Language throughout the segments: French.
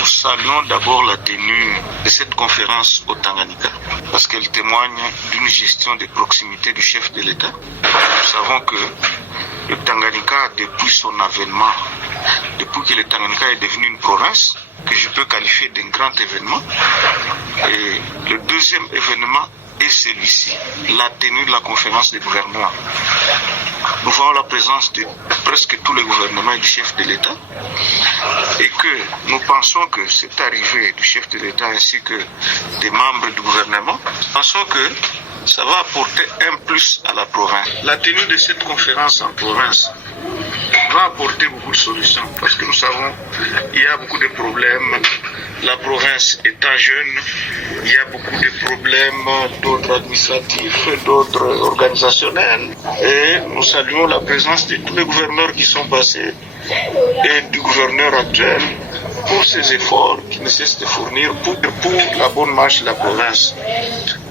Nous saluons d'abord la tenue de cette conférence au Tanganyika parce qu'elle témoigne d'une gestion de proximité du chef de l'État. Nous savons que le Tanganyika, depuis son avènement, depuis que le Tanganyika est devenu une province, que je peux qualifier d'un grand événement, et le deuxième événement est celui-ci, la tenue de la conférence des gouvernements. Nous voyons la présence de presque tous les gouvernements et du chef de l'État et que nous pensons que cette arrivée du chef de l'État ainsi que des membres du gouvernement, nous pensons que ça va apporter un plus à la province. La tenue de cette conférence en province va apporter beaucoup de solutions parce que nous savons qu'il y a beaucoup de problèmes. La province étant jeune, il y a beaucoup de problèmes d'ordre administratif, d'ordre organisationnel. Et nous saluons la présence de tous les gouverneurs qui sont passés et du gouverneur actuel pour ces efforts qui ne cessent de fournir pour la bonne marche de la province.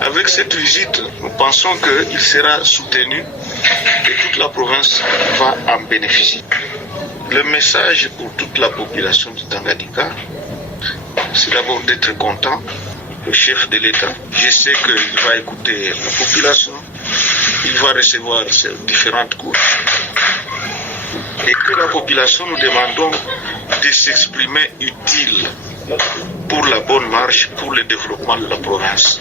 Avec cette visite, nous pensons qu'il sera soutenu et toute la province va en bénéficier. Le message pour toute la population du Tanganyika, c'est d'abord d'être content, le chef de l'État. Je sais qu'il va écouter la population, il va recevoir ces différentes couches. Et que la population, nous demandons de s'exprimer utile pour la bonne marche, pour le développement de la province.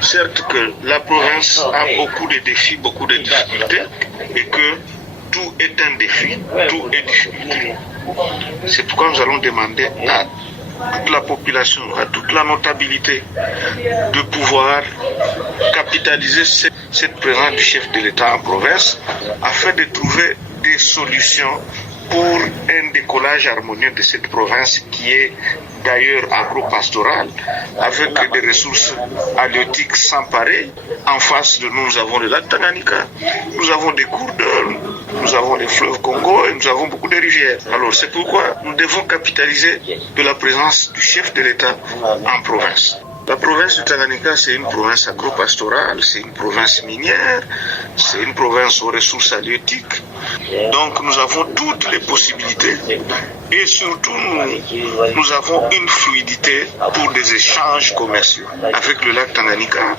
Certes que la province a beaucoup de défis, beaucoup de difficultés, et que tout est un défi, tout est difficulté. C'est pourquoi nous allons demander à toute la population, à toute la notabilité, de pouvoir capitaliser cette présence du chef de l'État en province afin de trouver des solutions pour un décollage harmonieux de cette province qui est d'ailleurs agro-pastorale, avec des ressources halieutiques sans pareil. En face de nous, nous avons le lac Tanganyika, nous avons des cours d'eau, nous avons les fleuves Congo et nous avons beaucoup de rivières. Alors c'est pourquoi nous devons capitaliser de la présence du chef de l'État en province. La province du Tanganyika, c'est une province agro-pastorale, c'est une province minière, c'est une province aux ressources halieutiques. Donc nous avons toutes les possibilités et surtout nous avons une fluidité pour des échanges commerciaux. Avec le lac Tanganyika,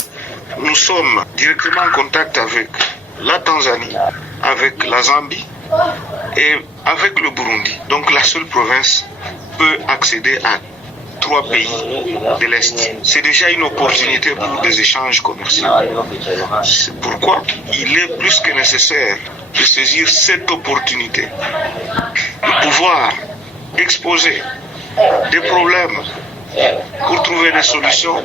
nous sommes directement en contact avec la Tanzanie, avec la Zambie et avec le Burundi. Donc la seule province peut accéder à 3 pays de l'Est. C'est déjà une opportunité pour des échanges commerciaux. C'est pourquoi il est plus que nécessaire de saisir cette opportunité, de pouvoir exposer des problèmes pour trouver des solutions